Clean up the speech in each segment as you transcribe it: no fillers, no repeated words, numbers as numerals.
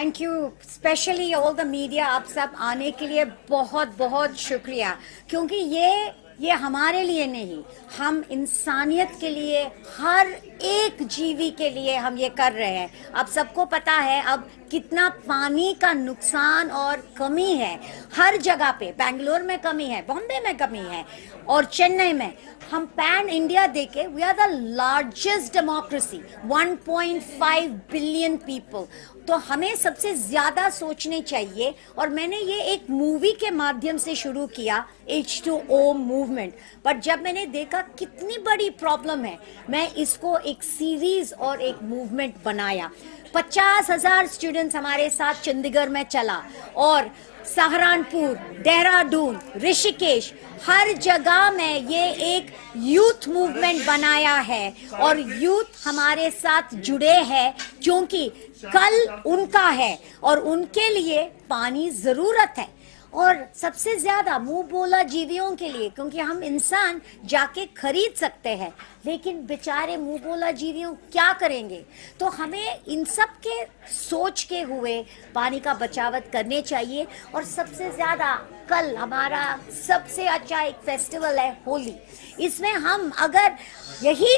Thank you specially all the media, आप सब आने के लिए बहुत बहुत शुक्रिया, क्योंकि ये हमारे लिए नहीं, हम इंसानियत के लिए, हर एक जीवी के लिए हम ये कर रहे हैं। अब सबको पता है अब कितना पानी का नुकसान और कमी है हर जगह पे। बेंगलोर में कमी है, बॉम्बे में कमी है और चेन्नई में। हम पैन इंडिया देखे, we are the largest democracy, 1.5 billion people. तो हमें सबसे ज्यादा सोचने चाहिए। और मैंने ये एक मूवी के माध्यम से शुरू किया, H2O मूवमेंट, बट जब मैंने देखा कितनी बड़ी प्रॉब्लम है, मैं इसको एक सीरीज और एक मूवमेंट बनाया। 50,000 स्टूडेंट्स हमारे साथ चंडीगढ़ में चला और सहारनपुर, देहरादून, ऋषिकेश, हर जगह में ये एक यूथ मूवमेंट बनाया है और यूथ हमारे साथ जुड़े हैं, क्योंकि कल उनका है और उनके लिए पानी जरूरत है। और सबसे ज्यादा मुंह बोला जीवियों के लिए, क्योंकि हम इंसान जाके खरीद सकते हैं, लेकिन बेचारे मुंह बोला जीवियों क्या करेंगे। तो हमें इन सब के सोच के हुए पानी का बचावत करने चाहिए। और सबसे ज्यादा कल हमारा सबसे अच्छा एक फेस्टिवल है होली। इसमें हम अगर यही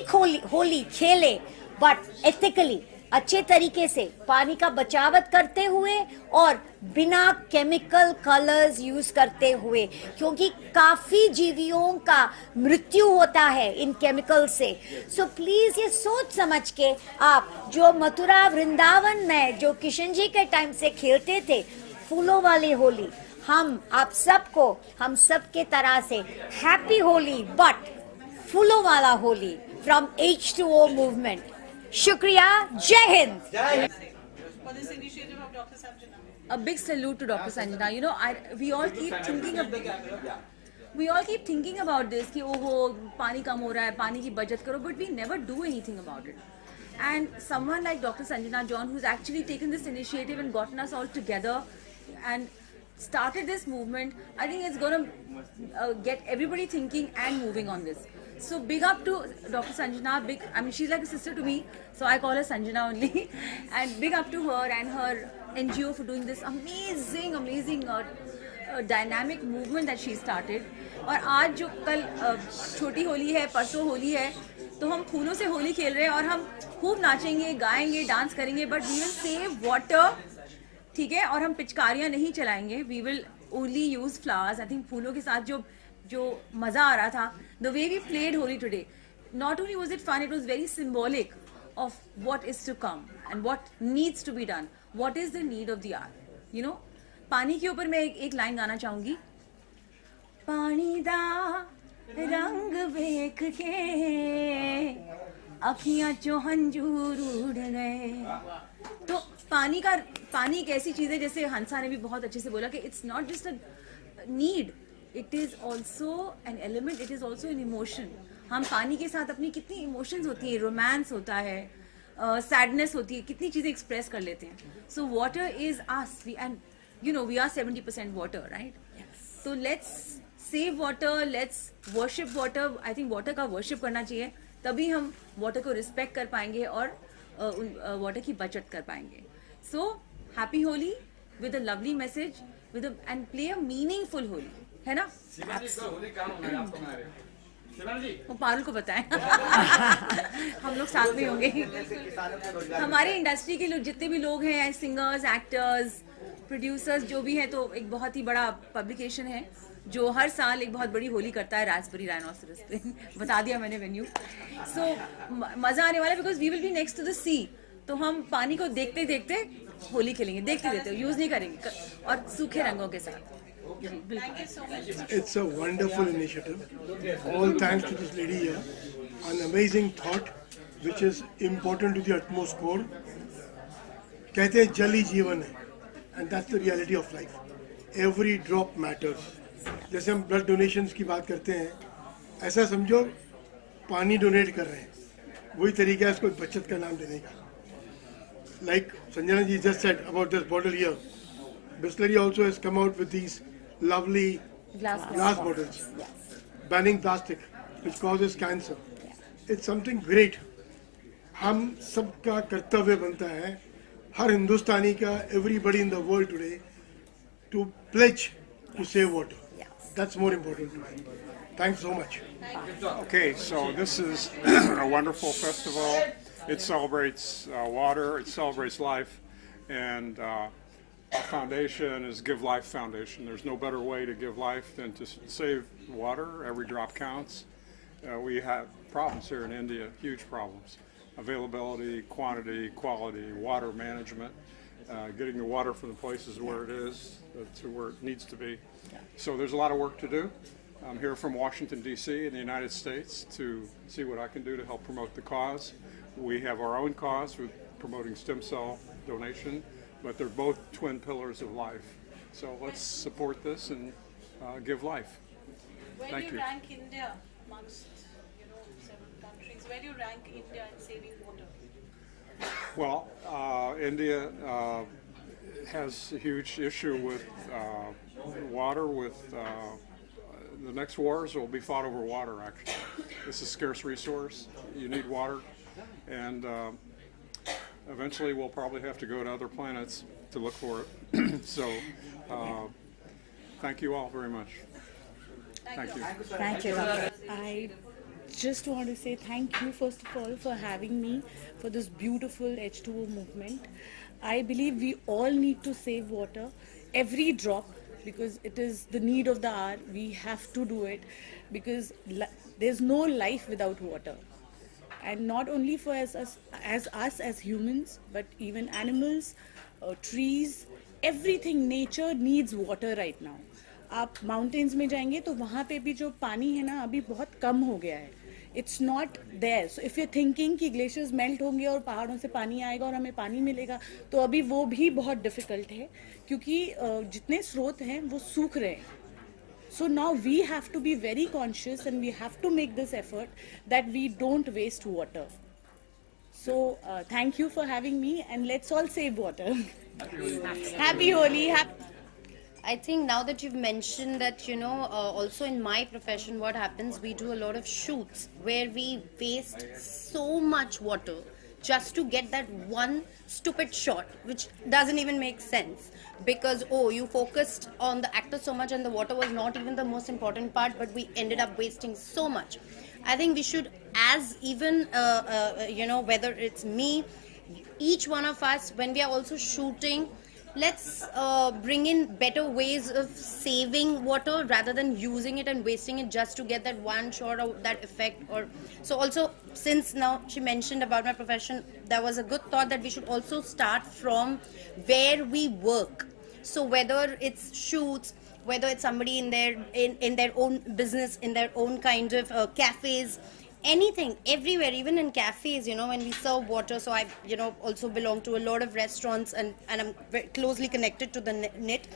होली खेले बट एथिकली, अच्छे तरीके से, पानी का बचावत करते हुए और बिना केमिकल कलर्स यूज करते हुए, क्योंकि काफी जीवियों का मृत्यु होता है इन केमिकल से। सो प्लीज ये सोच समझ के आप, जो मथुरा वृंदावन में जो किशन जी के टाइम से खेलते थे फूलों वाली होली, हम आप सबको, हम सब के तरह से हैप्पी होली बट फूलों वाला होली फ्रॉम H2O मूवमेंट। शुक्रिया, जय Hind. For this initiative of Dr. Sanjana. A big salute to Dr. Sanjana. You know, we all keep thinking about this कि ओहो पानी कम हो रहा है, पानी की बचत करो, but we never do anything about it. And someone like Dr. Sanjana John, who's actually taken this initiative and gotten us all together and started this movement, I think it's going to get everybody thinking and moving on this. So big up to Dr. Sanjana. I mean, she's like a sister to me, so I call her Sanjana only. And big up to her and her NGO for doing this amazing dynamic movement that she started. और आज जो कल छोटी होली है, परसों होली है, तो हम फूलों से होली खेल रहे हैं और हम खूब नाचेंगे, गाएंगे, डांस करेंगे, but we will save water, ठीक है। और हम पिचकारियाँ नहीं चलाएंगे, we will only use flowers. I think फूलों के साथ जो मजा आ रहा था, the way we played Holi today, not only was it fun, it was very symbolic of what is to come and what needs to be done, what is the need of the hour, you know। पानी के ऊपर मैं एक line गाना चाहूंगी। पानी दा रंग वेख के अखियां चो हंजूर उड़ गए। तो पानी एक ऐसी चीज है, जैसे हंसा ने भी बहुत अच्छे से बोला कि it's not just a need, it is also an element, it is also an emotion. हम पानी के साथ अपनी कितनी इमोशंस होती है, रोमांस होता है, सैडनेस होती है, कितनी चीजें एक्सप्रेस कर लेते हैं। So water is us, and you know we are 70% water, right? तो let's save water, let's worship water. I think water का वर्शिप करना चाहिए, तभी हम वाटर को रिस्पेक्ट कर पाएंगे और वाटर की बचत कर पाएंगे। So happy Holi with a lovely message, with and play a meaningful Holi, है ना? वो पारुल को बताएं। हम लोग साथ में होंगे। हमारे इंडस्ट्री के लोग, जितने भी लोग हैं, सिंगर्स, एक्टर्स, प्रोड्यूसर्स, जो भी हैं, तो एक बहुत ही बड़ा पब्लिकेशन है जो हर साल एक बहुत बड़ी होली करता है राजबरी राइनोसरस पे। बता दिया मैंने वेन्यू। सो मजा आने वाला है, because we will be next to the sea. तो हम पानी को देखते देखते होली खेलेंगे, देखते देखते, यूज नहीं करेंगे, और सूखे रंगों के साथ। Thank you so much. It's a wonderful initiative. All thanks to this lady here. An amazing thought, which is important to the utmost core. कहते हैं जल ही जीवन है, and that's the reality of life. Every drop matters. जैसे हम blood donations की बात करते हैं, ऐसा समझो पानी डोनेट कर रहे हैं, वही तरीका है इसको बचत का नाम देने का। Like Sanjana ji just said about this bottle here, Bisleri also has come out with these lovely glass bottles, banning plastic, which causes cancer. It's something great. हम सबका कर्तव्य बनता है हर हिंदुस्तानी का, everybody in the world today, to pledge to save water. Yes. That's more important to me. Thanks so much. Okay, so this is a wonderful festival. It celebrates water, it celebrates life, and our foundation is Give Life Foundation. There's no better way to give life than to save water. Every drop counts. We have problems here in India, huge problems. Availability, quantity, quality, water management, getting the water from the places where it is to where it needs to be. So there's a lot of work to do. I'm here from Washington, D.C. in the United States to see what I can do to help promote the cause. We have our own cause with promoting stem cell donation, but they're both twin pillars of life. So let's support this and give life. Where Thank do you you. rank India amongst, several countries? Where do you rank India in saving water? Well, India has a huge issue with water. With the next wars will be fought over water. Actually, it's a scarce resource. You need water, and eventually we'll probably have to go to other planets to look for it. So, thank you all very much. Thank you. Thank you, Doctor. I just want to say thank you, first of all, for having me for this beautiful H2O movement. I believe we all need to save water, every drop, because it is the need of the hour. We have to do it because there's no life without water. And not only for us as humans, but even animals, trees, everything, nature needs water right now. आप mountains में जाएंगे तो वहाँ पे भी जो पानी है ना अभी बहुत कम हो गया है. It's not there. So if you thinking कि ग्लेशियर्स मेल्ट होंगे और पहाड़ों से पानी आएगा और हमें पानी मिलेगा, तो अभी वो भी बहुत डिफ़िकल्ट है क्योंकि जितने स्रोत हैं वो सूख रहे हैं. So now we have to be very conscious and we have to make this effort that we don't waste water. So thank you for having me and let's all save water. Happy Holi. I think now that you've mentioned that, also in my profession, what happens, we do a lot of shoots where we waste so much water just to get that one stupid shot, which doesn't even make sense. Because, you focused on the actor so much and the water was not even the most important part, but we ended up wasting so much. I think we should, as even, whether it's me, each one of us, when we are also shooting, let's bring in better ways of saving water rather than using it and wasting it just to get that one shot or that effect. Or so also, since now she mentioned about my profession, that was a good thought that we should also start from where we work. So whether it's shoots, whether it's somebody in their own business, in their own kind of cafes, anything, everywhere, even in cafes, when we serve water. So I, also belong to a lot of restaurants and I'm very closely connected to the NIT.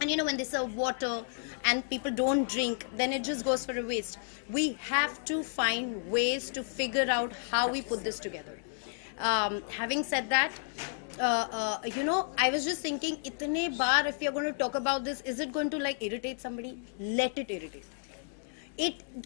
And when they serve water and people don't drink, then it just goes for a waste. We have to find ways to figure out how we put this together. Having said that, I was just thinking, itne baar, if you're going to talk about this, is it going to irritate somebody? Let it irritate.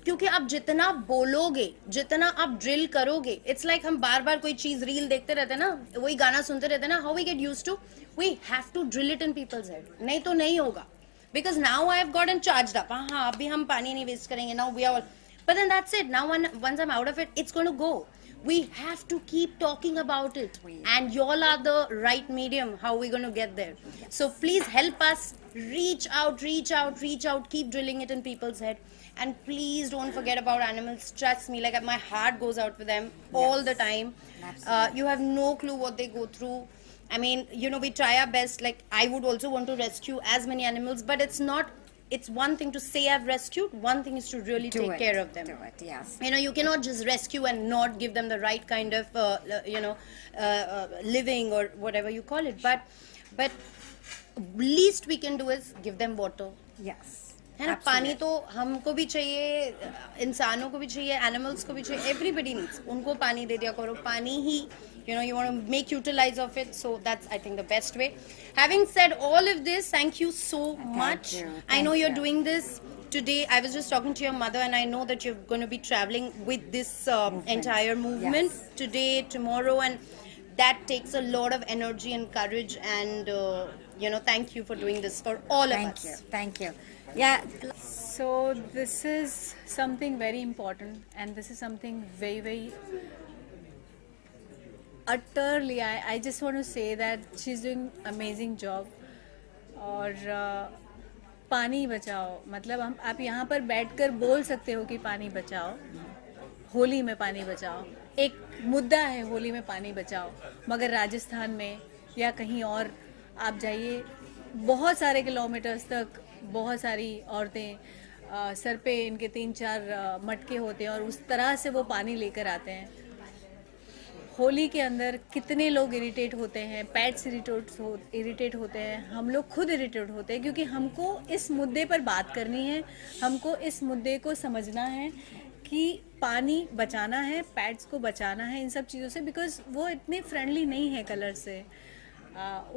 क्योंकि आप जितना बोलोगे, जितना आप drill करोगे, it's like हम बार बार कोई चीज रील देखते रहते हैं ना, वही गाना सुनते रहते हैं ना, how we get used to, we have to drill it in people's head. नहीं तो नहीं होगा. Because now I have gotten charged up. हाँ, अभी हम पानी नहीं waste करेंगे. Now we are all, but then that's it. Now once I'm out of it, it's going to go. We have to keep talking about it, and y'all are the right medium. How are we going to get there? So please help us reach out, keep drilling it in people's head. And please don't forget about animals. Trust me, my heart goes out for them all the time. You have no clue what they go through. I mean, we try our best. I would also want to rescue as many animals, but it's one thing to say I've rescued, one thing is to really take care of them. Do it, yes. You cannot just rescue and not give them the right kind of, living or whatever you call it. But least we can do is give them water. Yes. है ना. पानी तो हमको भी चाहिए, इंसानों को भी चाहिए, एनिमल्स को भी चाहिए, everybody needs. उनको पानी दे दिया करो. पानी ही, you want to make utilize of it. So that's, I think, the best way. Having said all of this, thank you so much. I know you're doing this today. I was just talking to your mother and I know that you're going to be traveling with this entire movement today, tomorrow, and that takes a lot of energy and courage. And thank you for doing this for all of Thank us. you. Thank you. Yeah. So this is something very important, and this is something very, very utterly. I just want to say that she's doing amazing job. और पानी बचाओ मतलब हम आप यहाँ पर बैठकर बोल सकते हो कि पानी बचाओ, होली में पानी बचाओ, एक मुद्दा है होली में पानी बचाओ, मगर राजस्थान में या कहीं और आप जाइए, बहुत सारे किलोमीटर्स तक बहुत सारी औरतें सर पे इनके 3-4 मटके होते हैं और उस तरह से वो पानी लेकर आते हैं. होली के अंदर कितने लोग इरिटेट होते हैं, पेट्स इरिटेट होते हैं, हम लोग खुद इरिटेट होते हैं, क्योंकि हमको इस मुद्दे पर बात करनी है, हमको इस मुद्दे को समझना है कि पानी बचाना है, पेट्स को बचाना है इन सब चीज़ों से, बिकॉज वो इतने फ्रेंडली नहीं है कलर से.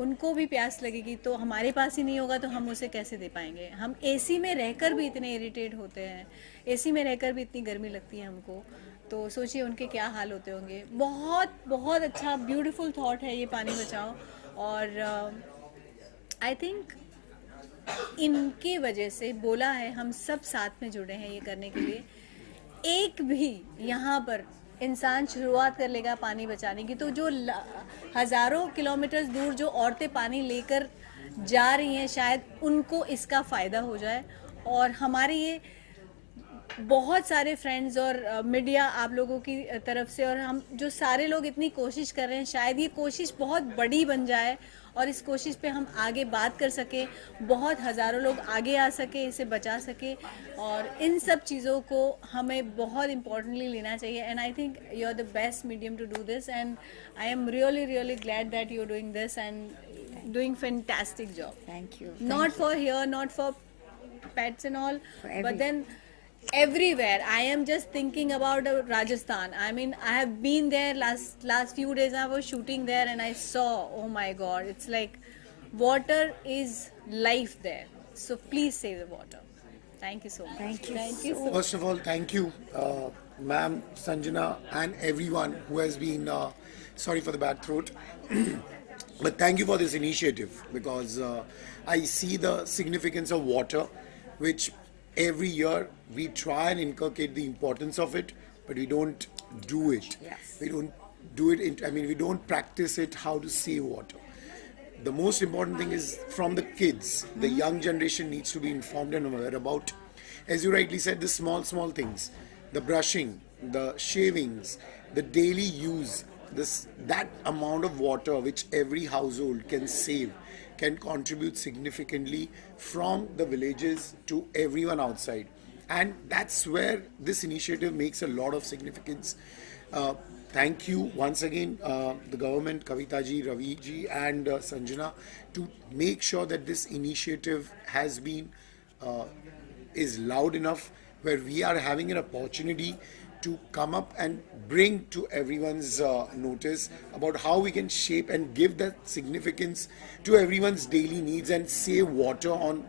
उनको भी प्यास लगेगी तो हमारे पास ही नहीं होगा तो हम उसे कैसे दे पाएंगे. हम एसी में रहकर भी इतने इरिटेट होते हैं, एसी में रहकर भी इतनी गर्मी लगती है हमको, तो सोचिए उनके क्या हाल होते होंगे. बहुत बहुत अच्छा ब्यूटीफुल थॉट है ये पानी बचाओ. और आई थिंक इनकी वजह से बोला है, हम सब साथ में जुड़े हैं ये करने के लिए. एक भी यहाँ पर इंसान शुरुआत कर लेगा पानी बचाने की, तो जो हज़ारों किलोमीटर दूर जो औरतें पानी लेकर जा रही हैं, शायद उनको इसका फ़ायदा हो जाए. और हमारे ये बहुत सारे फ्रेंड्स और मीडिया आप लोगों की तरफ से, और हम जो सारे लोग इतनी कोशिश कर रहे हैं, शायद ये कोशिश बहुत बड़ी बन जाए और इस कोशिश पे हम आगे बात कर सके, बहुत हज़ारों लोग आगे आ सके, इसे बचा सके. और इन सब चीज़ों को हमें बहुत इम्पोर्टेंटली लेना चाहिए. And I think you are the best medium to do this, and I am really glad that you are doing this and doing fantastic job. Thank you. Not for here, not for pets and all, every- but then everywhere. I am just thinking about Rajasthan. I mean, I have been there last few days. I was shooting there and I saw, oh my God, it's like water is life there. So please save the water. Thank you so much. Thank you Thank you so First of all, thank you, ma'am, Sanjana, and everyone who has been, sorry for the bad throat, but thank you for this initiative, because I see the significance of water, which every year we try and inculcate the importance of it, but we don't do it. Yes. We don't do it, we don't practice it, how to save water. The most important thing is from the kids. The young generation needs to be informed and aware about, as you rightly said, the small things, the brushing, the shavings, the daily use, that amount of water which every household can save can contribute significantly from the villages to everyone outside. And that's where this initiative makes a lot of significance. Thank you once again, the government, Kavita ji, Ravi ji, and Sanjana, to make sure that this initiative has been is loud enough, where we are having an opportunity to come up and bring to everyone's notice about how we can shape and give that significance to everyone's daily needs and save water on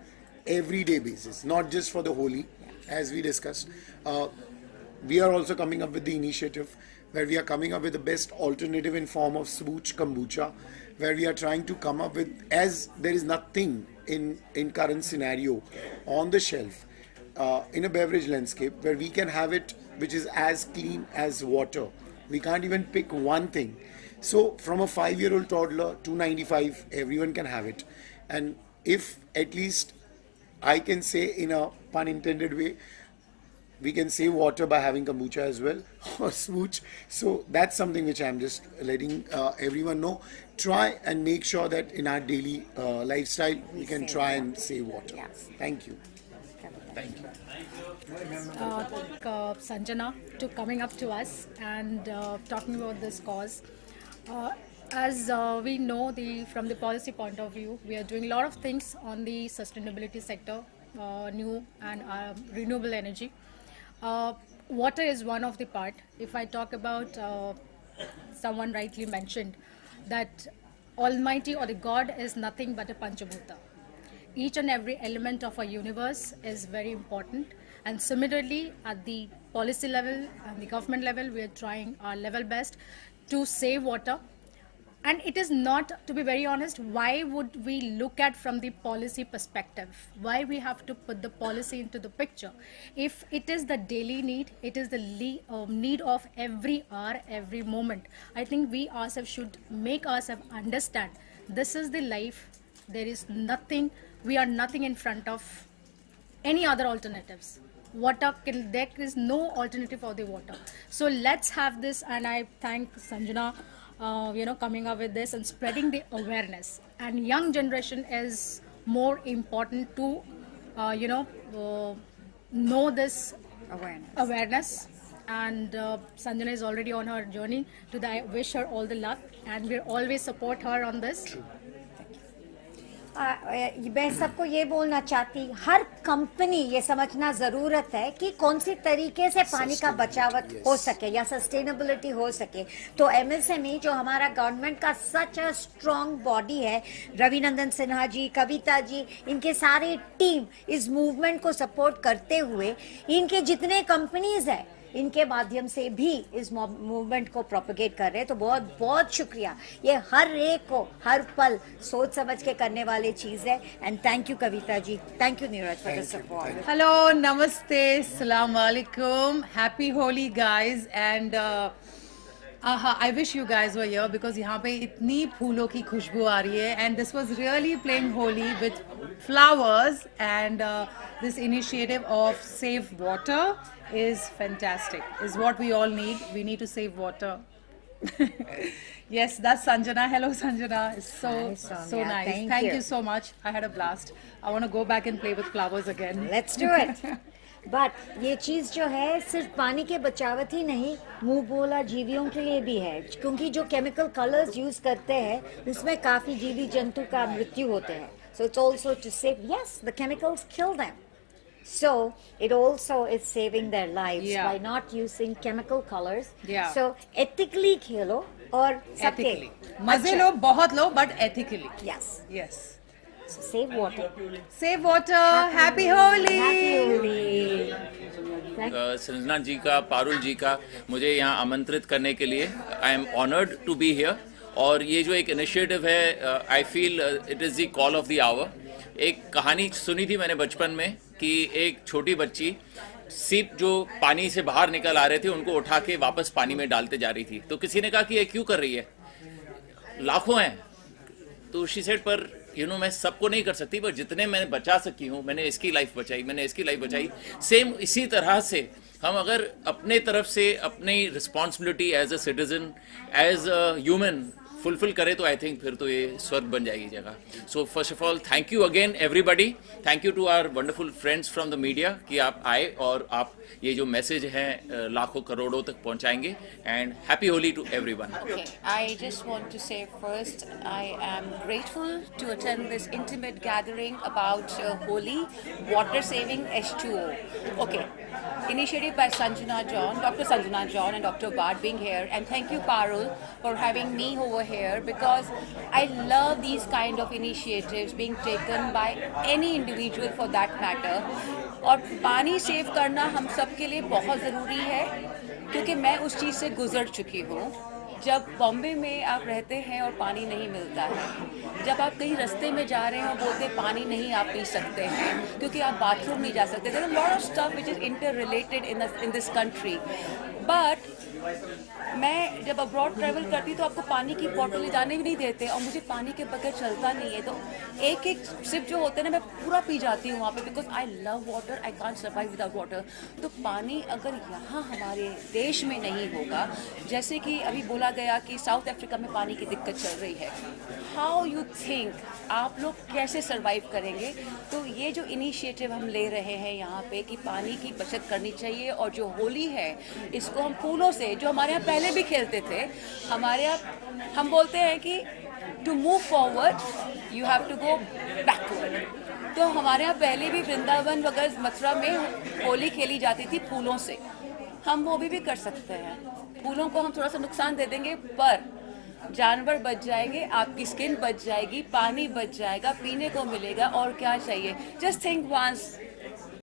everyday basis, not just for the Holi, as we discussed. We are also coming up with the initiative where we are coming up with the best alternative in form of Smooch Kombucha, where we are trying to come up with, as there is nothing in current scenario on the shelf in a beverage landscape where we can have it which is as clean as water. We can't even pick one thing. So from a 5-year-old toddler to 95, everyone can have it. And if at least I can say in a pun intended way, we can save water by having kombucha as well, or smooch. So that's something which I'm just letting everyone know. Try and make sure that in our daily lifestyle, we can try and save water. Yes. Thank you. Thank you. Sanjana to coming up to us and talking about this cause. As we know, from the policy point of view, we are doing a lot of things on the sustainability sector, new and renewable energy. Water is one of the part. If I talk about, someone rightly mentioned that Almighty or the God is nothing but a Panchabhuta. Each and every element of our universe is very important, and similarly at the policy level and the government level, we are trying our level best to save water. And it is not, to be very honest, why would we look at from the policy perspective? Why we have to put the policy into the picture? If it is the daily need, it is the need of every hour, every moment. I think we ourselves should make ourselves understand this is the life. There is nothing, we are nothing in front of any other alternatives. There is no alternative for the water. So let's have this, and I thank Sanjana, coming up with this and spreading the awareness. And young generation is more important to, know this awareness. And Sanjana is already on her journey to that. I wish her all the luck, and we'll always support her on this. मैं सबको ये बोलना चाहती, हर company ये समझना ज़रूरत है कि कौन सी तरीके से पानी का बचावट हो सके या सस्टेनेबिलिटी हो सके. तो MSME जो हमारा गवर्नमेंट का सच अ स्ट्रॉन्ग बॉडी है, रविनंदन सिन्हा जी, कविता जी, इनके सारे टीम इस मूवमेंट को सपोर्ट करते हुए इनके जितने कंपनीज है इनके माध्यम से भी इस मूवमेंट को प्रोपेगेट कर रहे हैं. तो बहुत बहुत शुक्रिया. ये हर एक को हर पल सोच समझ के करने वाली चीज़ है. And thank you Kavita ji, thank you Neeraj for the support. Hello, नमस्ते, सलाम वालेकुम, happy Holi guys. And I wish you guys were here because यहाँ पे इतनी फूलों की खुशबू आ रही है. And this was really playing holy with flowers, and this initiative of Save Water is fantastic. Is what we all need. We need to save water. Yes, that's Sanjana. Hello, Sanjana. It's so nice. Thank you so much. I had a blast. I want to go back and play with flowers again. Let's do it. But ये चीज़ जो है सिर्फ पानी के बचावट ही नहीं, मुंह बोला जीवियों के लिए भी है. क्योंकि जो केमिकल कलर्स यूज़ करते हैं उसमें काफ़ी जीवी जंतु का मृत्यु होते हैं. So it's also to save. Yes, the chemicals kill them. So it also is saving their lives by not using chemical colors. So ethically खेलो और सबके मजे लो, बहुत लो, but ethically. Yes. So save water. Save water. Happy Holi. Happy Holi. Sanjana ji का, पारुल जी का मुझे यहाँ आमंत्रित करने के लिए I am honored to be here. और ये जो एक इनिशिएटिव है, I feel it is the call of the hour. एक कहानी सुनी थी मैंने बचपन में कि एक छोटी बच्ची सीप जो पानी से बाहर निकल आ रहे थे उनको उठा के वापस पानी में डालते जा रही थी. तो किसी ने कहा कि ये क्यों कर रही है, लाखों हैं. तो शी सेड पर मैं सबको नहीं कर सकती, पर जितने मैंने बचा सकी हूँ, मैंने इसकी लाइफ बचाई, मैंने इसकी लाइफ बचाई. सेम इसी तरह से हम अगर अपने तरफ से अपनी responsibility as a citizen, as a human fulfil करे तो आई थिंक फिर तो ये स्वर्ग बन जाएगी जगह. So first of all thank you again everybody. Thank you to our wonderful friends from the media कि आप आए और आप ये जो मैसेज है लाखों करोड़ों तक पहुंचाएंगे. And happy Holi to everyone. Okay, I just want to say first, I am grateful to attend this intimate gathering about Holi, water saving H2O. Okay, initiated by Sanjana John, Dr. Sanjana John and Dr. Bhatt being here, and thank you Parul for having me over here, because I love these kind of initiatives being taken by any individual for that matter. और पानी save करना हम सब के लिए बहुत ज़रूरी है, क्योंकि मैं उस चीज़ से गुजर चुकी हूँ. जब बॉम्बे में आप रहते हैं और पानी नहीं मिलता है, जब आप कहीं रास्ते में जा रहे हैं और बोलते हैं पानी नहीं आप पी सकते हैं क्योंकि आप बाथरूम नहीं जा सकते. There are lot of stuff which is interrelated in this country. But मैं जब अब्रॉड ट्रैवल करती तो आपको पानी की बॉटल ले जाने भी नहीं देते, और मुझे पानी के बगैर चलता नहीं है. तो एक एक सिप जो होते हैं ना, मैं पूरा पी जाती हूँ वहाँ पे, because I love water, I can't survive without water. तो पानी अगर यहाँ हमारे देश में नहीं होगा, जैसे कि अभी बोला गया कि साउथ अफ्रीका में पानी की दिक्कत चल रही है, हाउ यू थिंक आप लोग कैसे सर्वाइव करेंगे? तो ये जो इनिशिएटिव हम ले रहे हैं यहाँ पे कि पानी की बचत करनी चाहिए, और जो होली है इसको हम फूलों से, जो हमारे यहाँ पहले भी खेलते थे, हमारे यहाँ हम बोलते हैं कि to move forward you have to go backward. तो हमारे यहाँ पहले भी वृंदावन वगैरह मथुरा में होली खेली जाती थी फूलों से. हम वो भी कर सकते हैं. फूलों को हम थोड़ा सा नुकसान दे देंगे, पर जानवर बच जाएंगे, आपकी स्किन बच जाएगी, पानी बच जाएगा, पीने को मिलेगा, और क्या चाहिए? Just think once